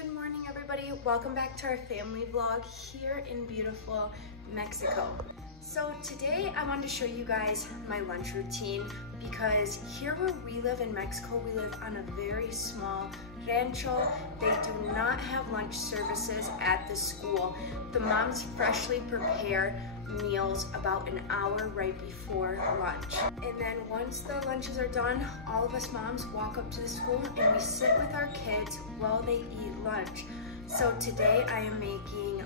Good morning, everybody. Welcome back to our family vlog here in beautiful Mexico. So today I wanted to show you guys my lunch routine because here where we live in Mexico, we live on a very small rancho. They do not have lunch services at the school. The moms freshly prepare meals about an hour right before lunch. And then once the lunches are done, all of us moms walk up to the school and we sit with our kids while they eat lunch. So today I am making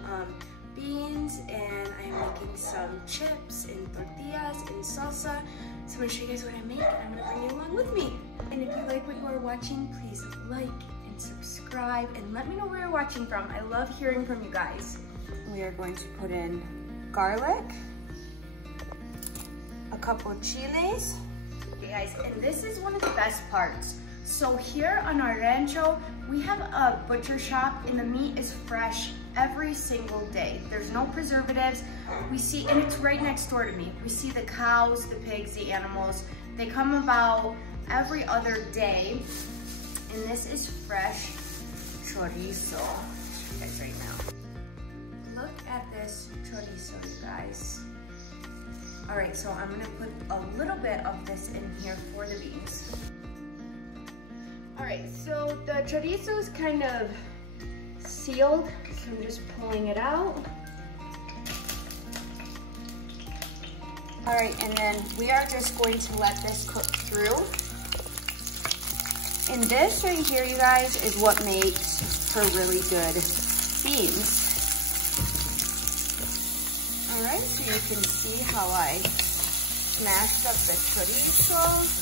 beans and I am making some chips and tortillas and salsa. So I'm gonna show you guys what I make and I'm gonna bring you along with me. And if you like what you are watching, please like and subscribe and let me know where you're watching from. I love hearing from you guys. We are going to put in garlic, a couple of chiles. Okay guys, and this is one of the best parts. So here on our rancho, we have a butcher shop and the meat is fresh every single day. There's no preservatives. We see, and it's right next door to me. We see the cows, the pigs, the animals. They come about every other day. And this is fresh chorizo. I'll show you guys right now. Look at this chorizo, you guys. All right, so I'm gonna put a little bit of this in here for the beans. All right, so the chorizo is kind of sealed, so I'm just pulling it out. All right, and then we are just going to let this cook through. And this right here, you guys, is what makes for really good beans. All right, so you can see how I smashed up the chorizo.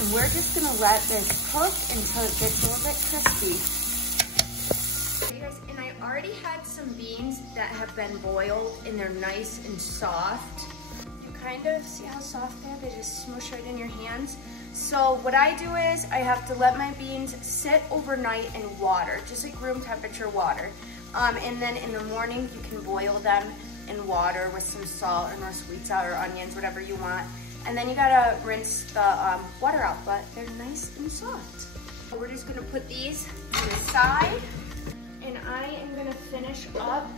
And we're just gonna let this cook until it gets a little bit crispy. Okay guys, and I already had some beans that have been boiled and they're nice and soft. You kind of see how soft they are? They just smush right in your hands. So what I do is I have to let my beans sit overnight in water, just like room temperature water. And then in the morning, you can boil them in water with some salt or no sweets out or onions, whatever you want. And then you gotta rinse the water out, but they're nice and soft. So we're just gonna put these on the side, and I am gonna finish up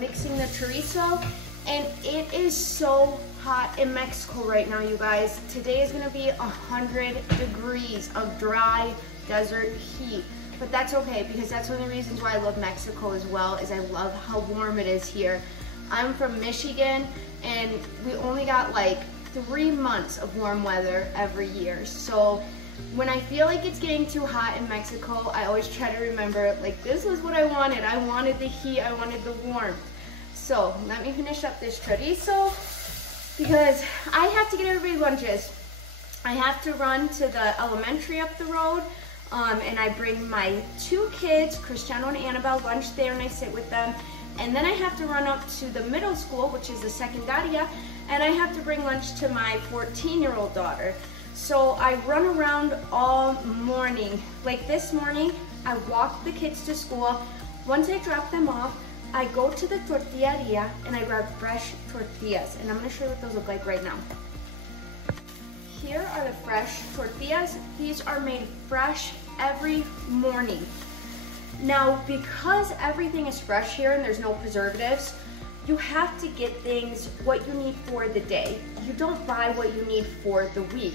mixing the chorizo. And it is so hot in Mexico right now, you guys. Today is gonna be 100 degrees of dry desert heat. But that's okay, because that's one of the reasons why I love Mexico as well, is I love how warm it is here. I'm from Michigan, and we only got like 3 months of warm weather every year. So when I feel like it's getting too hot in Mexico, I always try to remember, like, this was what I wanted. I wanted the heat, I wanted the warmth. So let me finish up this chorizo, because I have to get everybody lunches. I have to run to the elementary up the road, and I bring my 2 kids, Cristiano and Annabelle, lunch there, and I sit with them. And then I have to run up to the middle school, which is the secundaria, and I have to bring lunch to my 14-year-old daughter. So I run around all morning. Like this morning, I walk the kids to school. Once I drop them off, I go to the tortilleria and I grab fresh tortillas. And I'm gonna show you what those look like right now. Here are the fresh tortillas. These are made fresh every morning. Now, because everything is fresh here and there's no preservatives, you have to get things what you need for the day. You don't buy what you need for the week.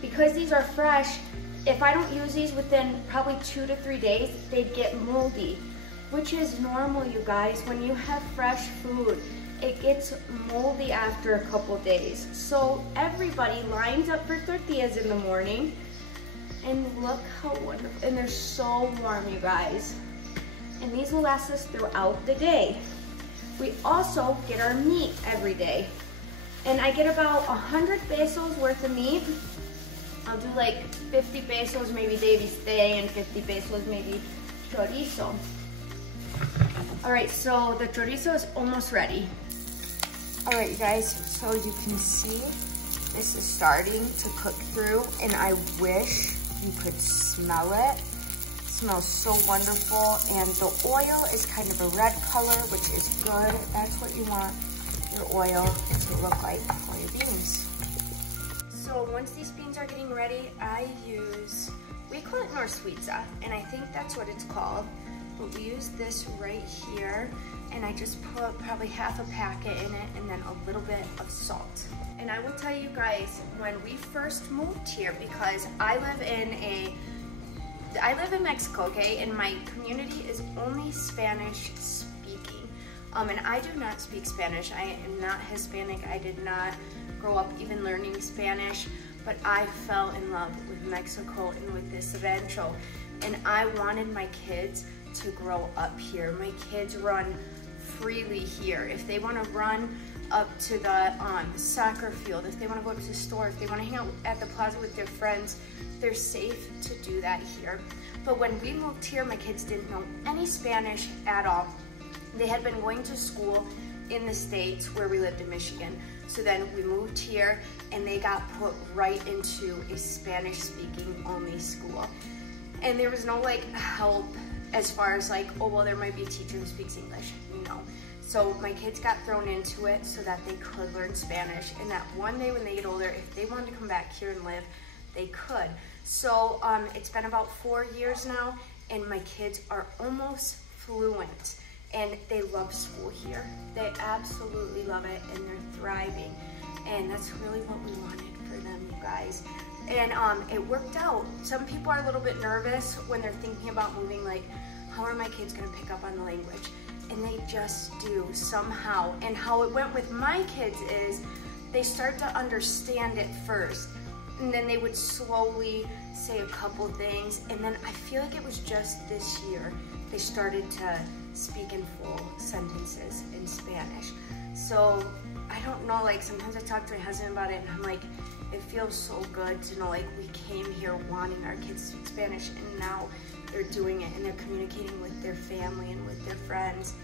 Because these are fresh, if I don't use these within probably 2 to 3 days, they get moldy, which is normal, you guys. When you have fresh food, it gets moldy after a couple days. So everybody lines up for tortillas in the morning, and look how wonderful, and they're so warm, you guys. And these will last us throughout the day. We also get our meat every day. And I get about 100 pesos worth of meat. I'll do like 50 pesos maybe de bistec and 50 pesos maybe chorizo. All right, so the chorizo is almost ready. All right, you guys, so you can see this is starting to cook through, and I wish you could smell it. It smells so wonderful, and the oil is kind of a red color, which is good. That's what you want your oil to look like for your beans. So once these beans are getting ready, I use We call it norsuiza, and I think that's what it's called. But we use this right here, and I just put probably half a packet in it and then a little bit of salt. And I will tell you guys, when we first moved here, because I live in Mexico, okay, and my community is only Spanish speaking. And I do not speak Spanish. I am not Hispanic. I did not grow up even learning Spanish, but I fell in love with Mexico and with this rancho. And I wanted my kids to grow up here. My kids run freely here. If they want to run up to the soccer field, if they want to go to the store, if they want to hang out at the plaza with their friends, they're safe to do that here. But when we moved here, my kids didn't know any Spanish at all. They had been going to school in the States where we lived in Michigan. So then we moved here and they got put right into a Spanish speaking only school. And there was no like help as far as like, oh, well, there might be a teacher who speaks English. No. So my kids got thrown into it so that they could learn Spanish. And that one day when they get older, if they wanted to come back here and live, they could. So it's been about 4 years now, and my kids are almost fluent. And they love school here. They absolutely love it, and they're thriving. And that's really what we wanted for them, you guys. And it worked out. Some people are a little bit nervous when they're thinking about moving, like, how are my kids gonna pick up on the language? And they just do somehow. And how it went with my kids is they start to understand it first, and then they would slowly say a couple things. And then I feel like it was just this year they started to speak in full sentences in Spanish. So I don't know, like sometimes I talk to my husband about it and I'm like, it feels so good to know like we came here wanting our kids to speak Spanish, and now they're doing it and they're communicating with their family and with their friends.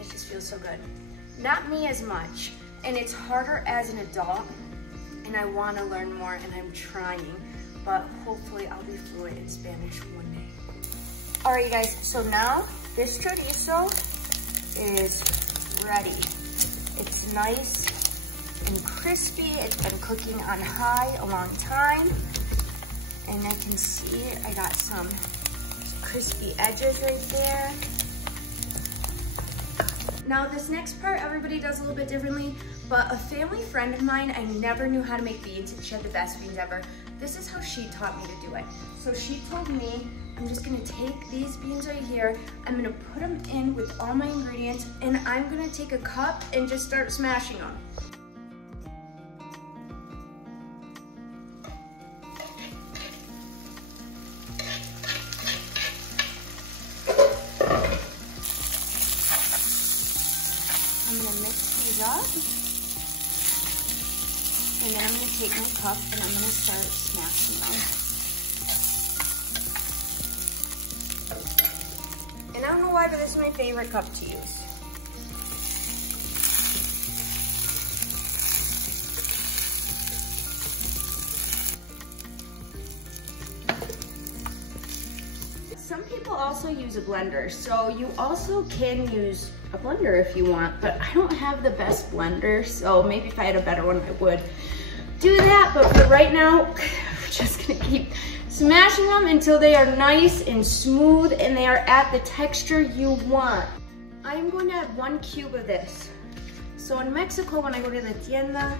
It just feels so good. Not me as much, and it's harder as an adult, and I want to learn more and I'm trying, but hopefully I'll be fluent in Spanish one day. All right, you guys, so now this chorizo is ready. It's nice and crispy. It's been cooking on high a long time. And I can see I got some crispy edges right there. Now this next part, everybody does a little bit differently, but a family friend of mine, I never knew how to make beans. She had the best beans ever. This is how she taught me to do it. So she told me, I'm just gonna take these beans right here, I'm gonna put them in with all my ingredients, and I'm gonna take a cup and just start smashing them. I'm gonna mix these up, and then I'm gonna take my cup and I'm gonna start smashing them. And I don't know why, but this is my favorite cup to use. Some people also use a blender, so you also can use a blender if you want, but I don't have the best blender, so maybe if I had a better one, I would do that. But for right now, we're just gonna keep smashing them until they are nice and smooth and they are at the texture you want. I'm going to add 1 cube of this. So in Mexico, when I go to the tienda,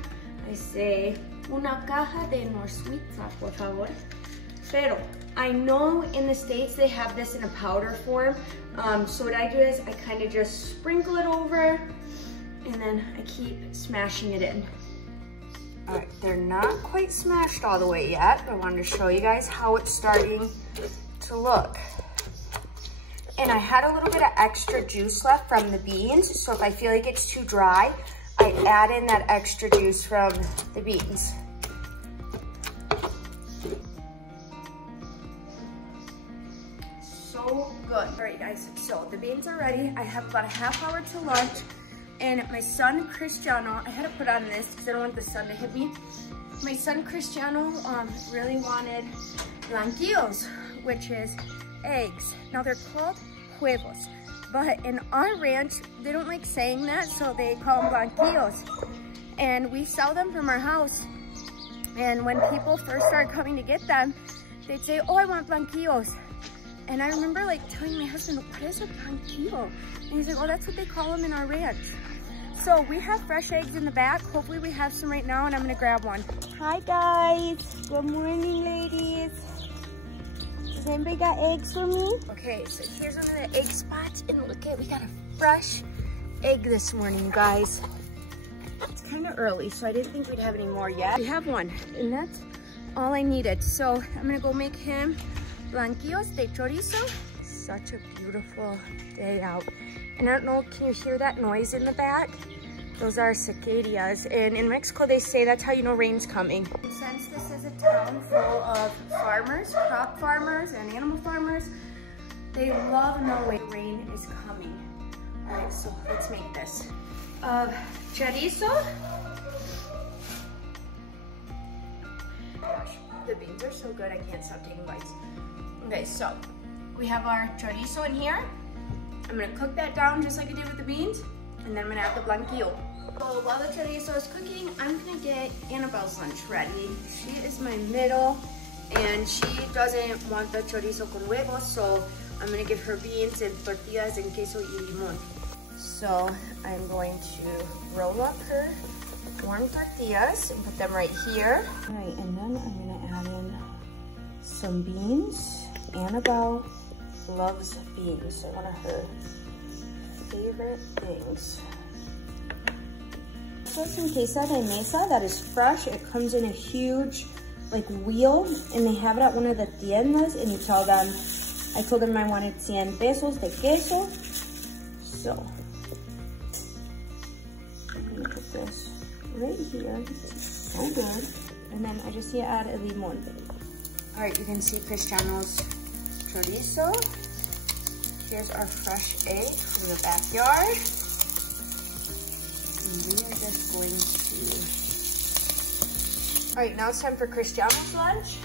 I say, una caja de norsuiza, por favor. Pero I know in the States they have this in a powder form. So what I do is I kind of just sprinkle it over and then I keep smashing it in. All right, they're not quite smashed all the way yet, but I wanted to show you guys how it's starting to look. And I had a little bit of extra juice left from the beans, so if I feel like it's too dry, I add in that extra juice from the beans. So good. All right, guys, so the beans are ready. I have about a half hour to lunch. And my son, Cristiano, I had to put on this because I don't want the sun to hit me. My son, Cristiano, really wanted blanquillos, which is eggs. Now they're called huevos, but in our ranch, they don't like saying that, so they call them blanquillos. And we sell them from our house. And when people first started coming to get them, they'd say, oh, I want blanquillos. And I remember like telling my husband, what is a blanquillo? And he's like, oh, that's what they call them in our ranch. So we have fresh eggs in the back. Hopefully we have some right now, and I'm gonna grab one. Hi guys, good morning ladies. Does anybody got eggs for me? Okay, so here's one of the egg spots, and look at, we got a fresh egg this morning, you guys. It's kind of early, so I didn't think we'd have any more yet. We have one, and that's all I needed. So I'm gonna go make him blanquillos de chorizo. Such a beautiful day out. And I don't know, can you hear that noise in the back? Those are cicadas. And in Mexico, they say that's how you know rain's coming. Since this is a town full of farmers, crop farmers and animal farmers, they love knowing rain is coming. All right, so let's make this. Chorizo. Gosh, the beans are so good, I can't stop taking bites. Okay, so we have our chorizo in here. I'm gonna cook that down just like I did with the beans, and then I'm gonna add the blanquillo. So while the chorizo is cooking, I'm gonna get Annabelle's lunch ready. She is my middle, and she doesn't want the chorizo con huevos, so I'm gonna give her beans and tortillas and queso y limon. So I'm going to roll up her warm tortillas and put them right here. All right, and then I'm gonna add in some beans. Annabelle loves beans. They're one of her favorite things. So some queso de mesa that is fresh. It comes in a huge like wheel, and they have it at one of the tiendas, and you tell them, I told them I wanted 100 pesos de queso. So I'm gonna put this right here. So good. And then I just need to add a limon. All right, you can see Cristiano's chorizo. Here's our fresh egg from the backyard. And we are just going to... All right, now it's time for Cristiano's lunch.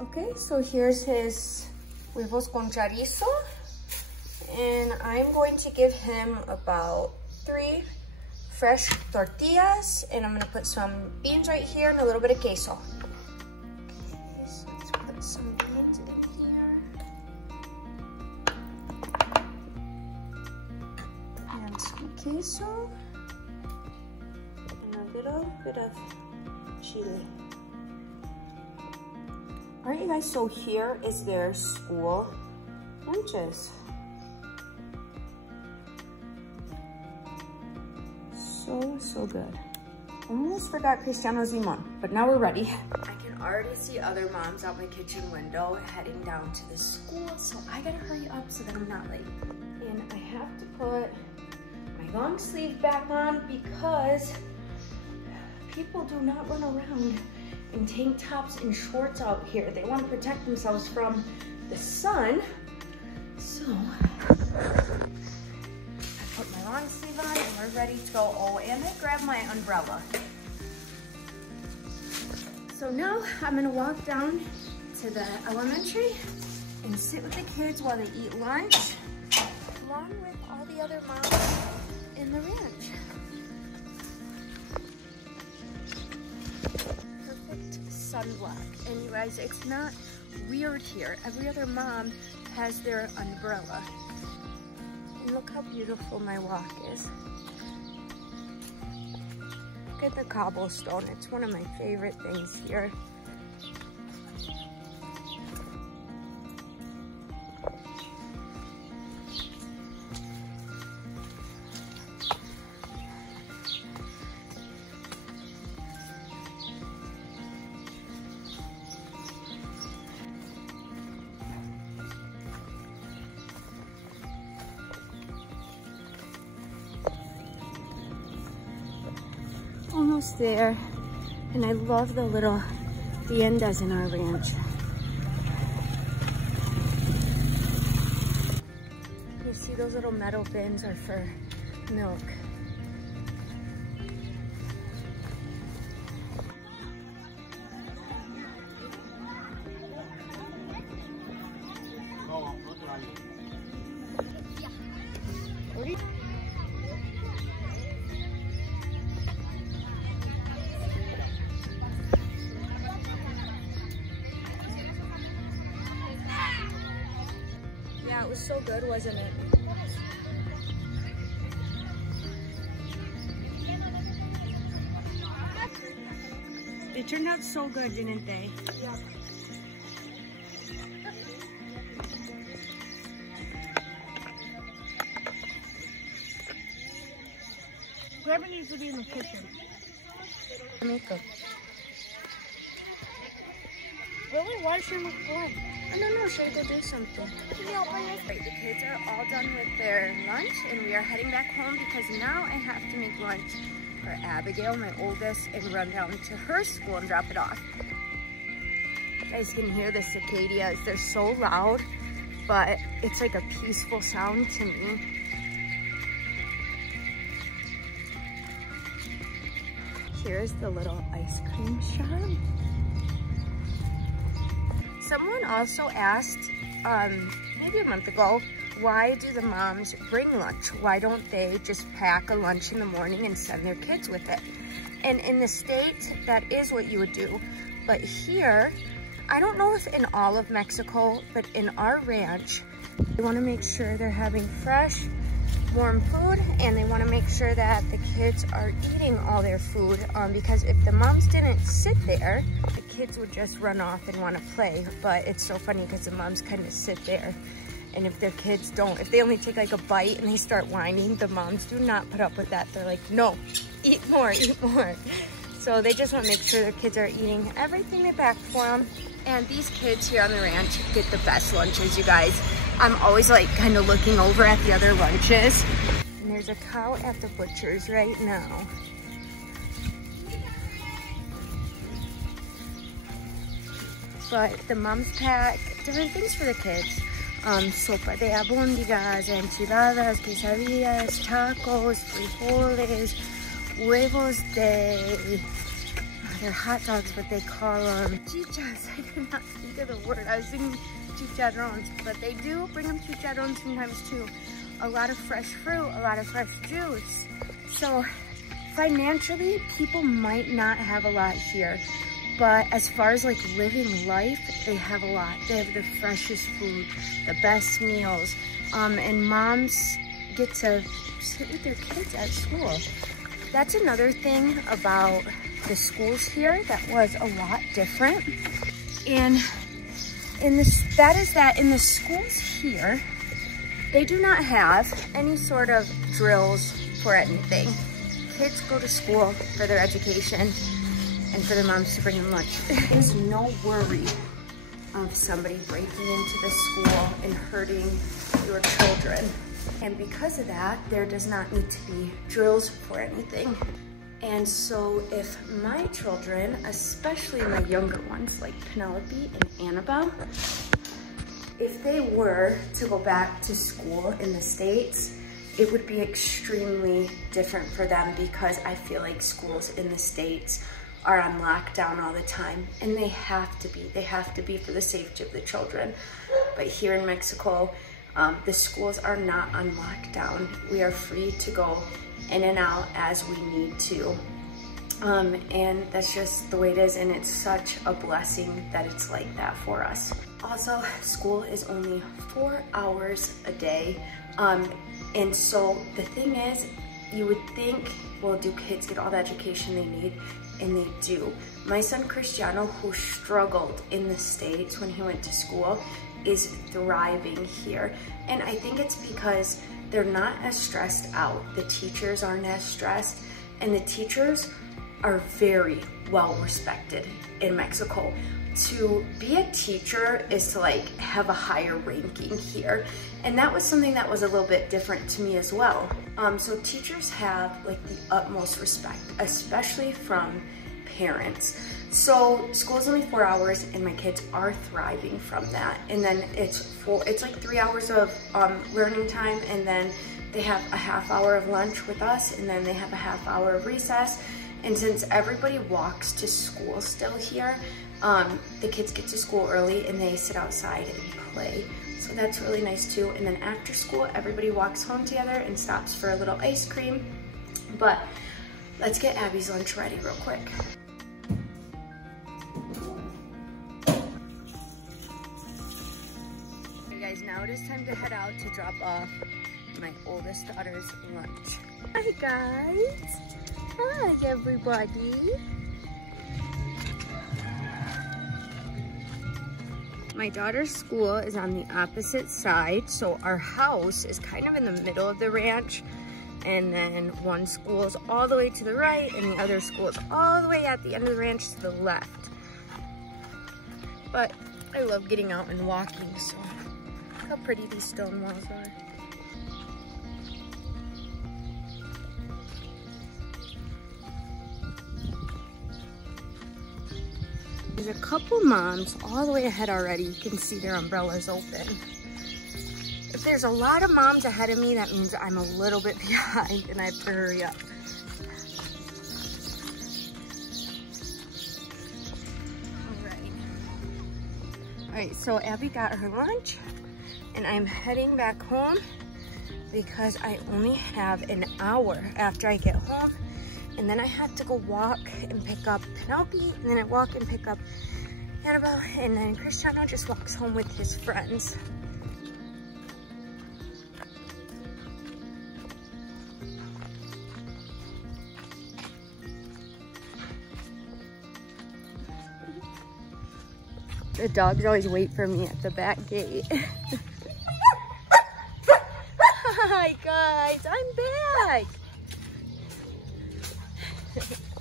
Okay, so here's his huevos con chorizo. And I'm going to give him about 3 fresh tortillas, and I'm gonna put some beans right here and a little bit of queso. Okay, so let's put some beans in here. And some queso. And a little bit of chili. All right, you guys, so here is their school lunches. So good. Almost forgot Cristiano's limon, but now we're ready. I can already see other moms out my kitchen window heading down to the school, so I gotta hurry up so that I'm not late. And I have to put my long sleeve back on because people do not run around in tank tops and shorts out here. They want to protect themselves from the sun, so put my long sleeve on and we're ready to go. Oh, and I grabbed my umbrella. So now I'm gonna walk down to the elementary and sit with the kids while they eat lunch, along with all the other moms in the ranch. Perfect sunblock. And you guys, it's not weird here. Every other mom has their umbrella. And look how beautiful my walk is. Look at the cobblestone. It's one of my favorite things here. Almost there, and I love the little tiendas in our ranch. You see those little metal bins are for milk. was so good, wasn't it? They turned out so good, didn't they? Yeah. Whoever needs to be in the kitchen. Makeup. Really? Why is she look good? I don't know. Should I go do something? Right, the kids are all done with their lunch, and we are heading back home because now I have to make lunch for Abigail, my oldest, and run down to her school and drop it off. You guys can hear the cicadas. They're so loud, but it's like a peaceful sound to me. Here's the little ice cream shop. Someone also asked, maybe a month ago, why do the moms bring lunch? Why don't they just pack a lunch in the morning and send their kids with it? And in the States, that is what you would do. But here, I don't know if in all of Mexico, but in our ranch, they want to make sure they're having fresh, warm food, and they want to make sure that the kids are eating all their food, because if the moms didn't sit there, the kids would just run off and want to play. But it's so funny because the moms kind of sit there, and if their kids don't, if they only take like a bite and they start whining, the moms do not put up with that. They're like, no, eat more, eat more. So they just want to make sure their kids are eating everything they pack for them. And these kids here on the ranch get the best lunches, you guys. I'm always like kind of looking over at the other lunches. And there's a cow at the butcher's right now. But the moms pack different things for the kids. Sopa de albóndigas, enchiladas, quesadillas, tacos, frijoles, huevos de... they're hot dogs, but they call them chichas. I did not think of the word. I was thinking chicharrones, but they do bring them chicharrones sometimes too. A lot of fresh fruit, a lot of fresh juice. So financially, people might not have a lot here, but as far as like living life, they have a lot. They have the freshest food, the best meals, and moms get to sit with their kids at school. That's another thing about the schools here that was a lot different. And in the schools here, they do not have any sort of drills for anything. Kids go to school for their education and for their moms to bring them lunch. There's no worry of somebody breaking into the school and hurting your children. And because of that, there does not need to be drills for anything. And so if my children, especially my younger ones like Penelope and Annabelle, if they were to go back to school in the States, it would be extremely different for them because I feel like schools in the States are on lockdown all the time, and they have to be for the safety of the children. But here in Mexico, the schools are not on lockdown. We are free to go in and out as we need to. And that's just the way it is, and it's such a blessing that it's like that for us. Also, school is only 4 hours a day. And so the thing is, you would think, well, do kids get all the education they need? And they do. My son Cristiano, who struggled in the States when he went to school, is thriving here. And I think it's because they're not as stressed out. The teachers aren't as stressed, and the teachers are very well respected in Mexico. To be a teacher is to like have a higher ranking here. And that was something that was a little bit different to me as well. So teachers have like the utmost respect, especially from parents. So school's only 4 hours, and my kids are thriving from that. And then it's like 3 hours of learning time, and then they have a half hour of lunch with us, and then they have a half hour of recess. And since everybody walks to school still here, the kids get to school early and they sit outside and play. So that's really nice too. And then after school, everybody walks home together and stops for a little ice cream. But let's get Abby's lunch ready real quick. You guys, now it is time to head out to drop off my oldest daughter's lunch. Hi guys. Hi everybody. My daughter's school is on the opposite side, so our house is kind of in the middle of the ranch, and then one school is all the way to the right and the other school is all the way at the end of the ranch to the left. But I love getting out and walking, so look how pretty these stone walls are. There's a couple moms all the way ahead already. You can see their umbrellas open. If there's a lot of moms ahead of me, that means I'm a little bit behind and I have to hurry up. All right, so Abby got her lunch and I'm heading back home because I only have an hour after I get home. And then I have to go walk and pick up Penelope, and then I walk and pick up Annabelle, and then Cristiano just walks home with his friends. The dogs always wait for me at the back gate. Hi guys, I'm back.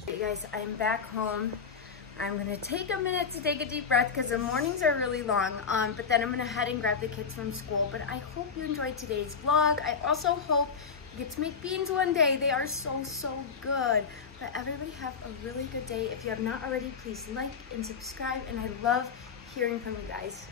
Hey guys, I'm back home. I'm gonna take a minute to take a deep breath because the mornings are really long, but then I'm gonna head and grab the kids from school. But I hope you enjoyed today's vlog. I also hope you get to make beans one day. They are so good. But everybody have a really good day. If you have not already, please like and subscribe, and I love hearing from you guys.